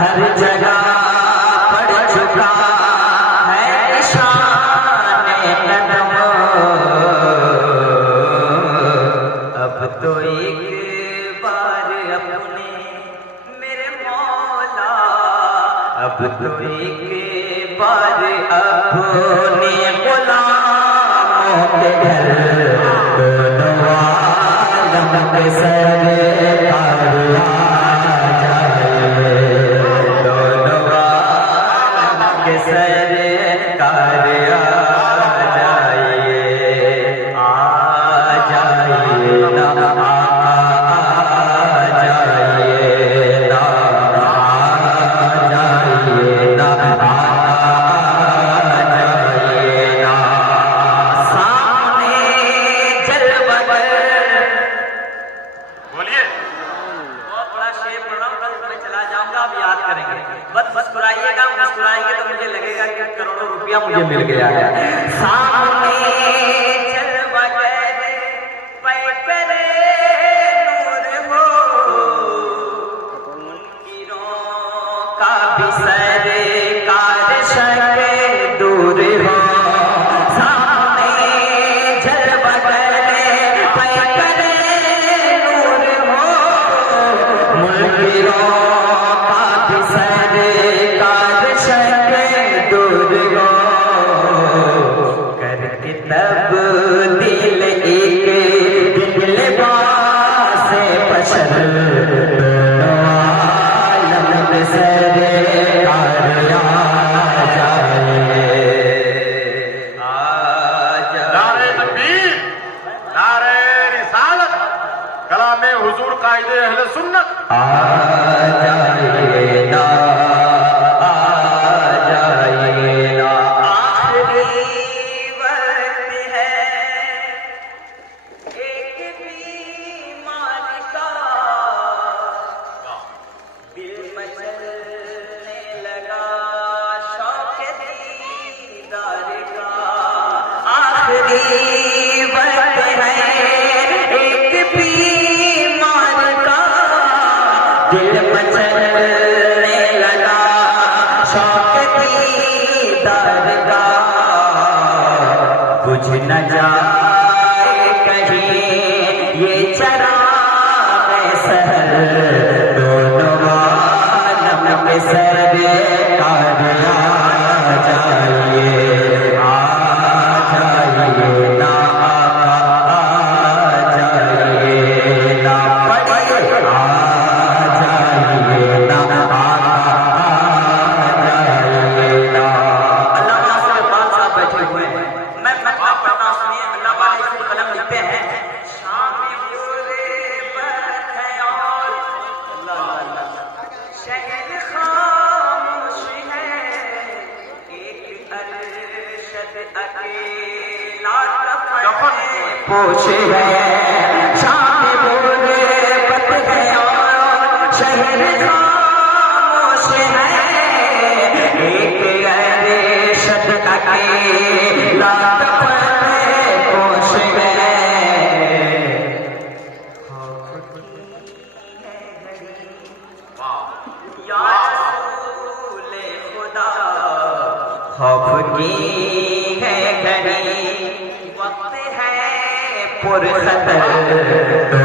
ہر جگہ پڑ چکا ہے نشان قدم، اب تو ایک بار اپنے میرے مولا، اب تو ایک بار اپنے غلاموں کے گھر دونوں عالم کے سرکار مجھے مل گیا ہے سامنے چل بغیر پیکر نور ہو، منکروں کا بھی سرکار شر دور ہو، سامنے چل بغیر پیکر نور ہو، منکروں کا بھی سرکار شر دور ہو، تبدیل ایک دن لباس بشر عالم میں سرکار آ جائے۔ نعرہ تکبیر، نعرہ رسالت، کلام حضور قائد اہل سنت، آ جائے نا، دل مچلنے لگا شوق دیدار کا، بجھ نہ جائے کہیں یہ چراغ سحر، دونوں عالم کے سرکار آ جائیے، آ جائیے نا، آ جائیے نا، پوچھ ہے شام غربت ہے اور شہر خاموش ہے، ایک عرشت اکیلا پوش ہے، یا رسول خدا خوف کی ہے گھڑی، وقت ہے پر خطر